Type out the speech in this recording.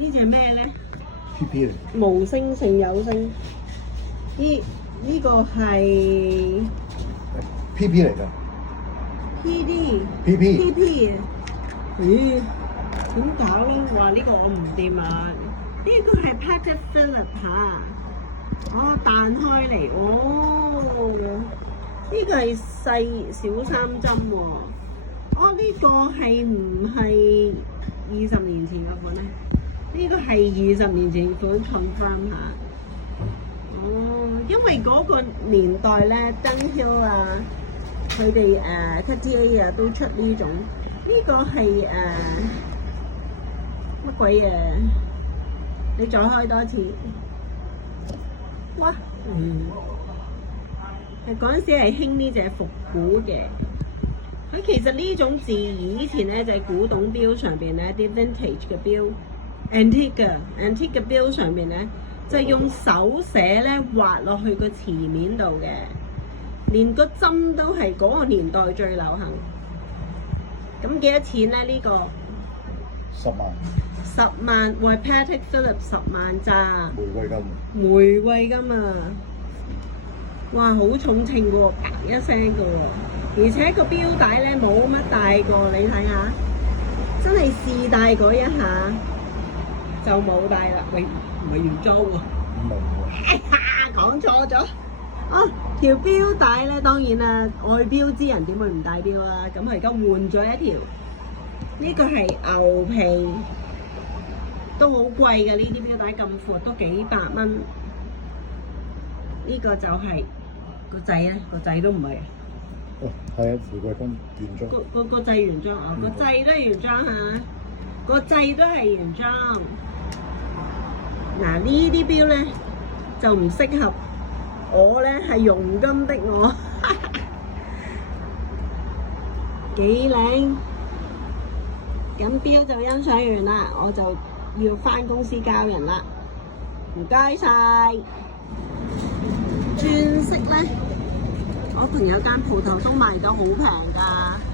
呢隻咩咧 PP 嚟，無聲勝有聲。呢個係 PP 嚟㗎 PD PP PP。咦？點搞咧？話呢個我唔掂啊！呢個係 Patek Philippe 嚇。哦，彈開嚟，哦，呢個係細小三針喎。哦，呢個係唔係20年前嘅款咧？呢個係20年前款 confirm 下。哦，因為嗰個年代咧，Dunhill 啊，佢哋Cartier 啊都出呢種。呢個係乜鬼嘢？你再開多次。哇！嗰陣時係興呢隻復古嘅。佢其實呢種字以前咧就係古董錶上邊咧啲 vintage 嘅錶 antique 嘅錶上邊咧就係用手寫咧畫落去個詞面度嘅，連個針都係嗰個年代最流行。咁幾多錢咧？呢個10萬， 10萬，喂 Patek Philippe 10萬咋？玫瑰金，玫瑰金啊！哇，好重稱嘅喎，啪一聲嘅喎，而且個錶帶咧冇乜大過，你睇下，真係試戴嗰一下就冇戴啦。喂，唔係原裝喎，唔係講錯咗。哦，條錶帶咧當然啦，愛錶之人點會唔戴錶啊？咁我而家換咗一條，呢個係牛皮，都好貴嘅，呢啲錶帶咁闊都幾百蚊。呢個就係個掣咧，個掣都唔係。哦，係啊，玫瑰金原裝。個掣原裝啊，個掣都係原裝嚇，個掣都係原裝。嗱呢啲錶咧就唔適合我咧，係用金的我，幾靚。咁錶就欣賞完啦，我就要返公司交人啦。唔該晒。鑽飾咧，我朋友間鋪頭都賣得好平㗎。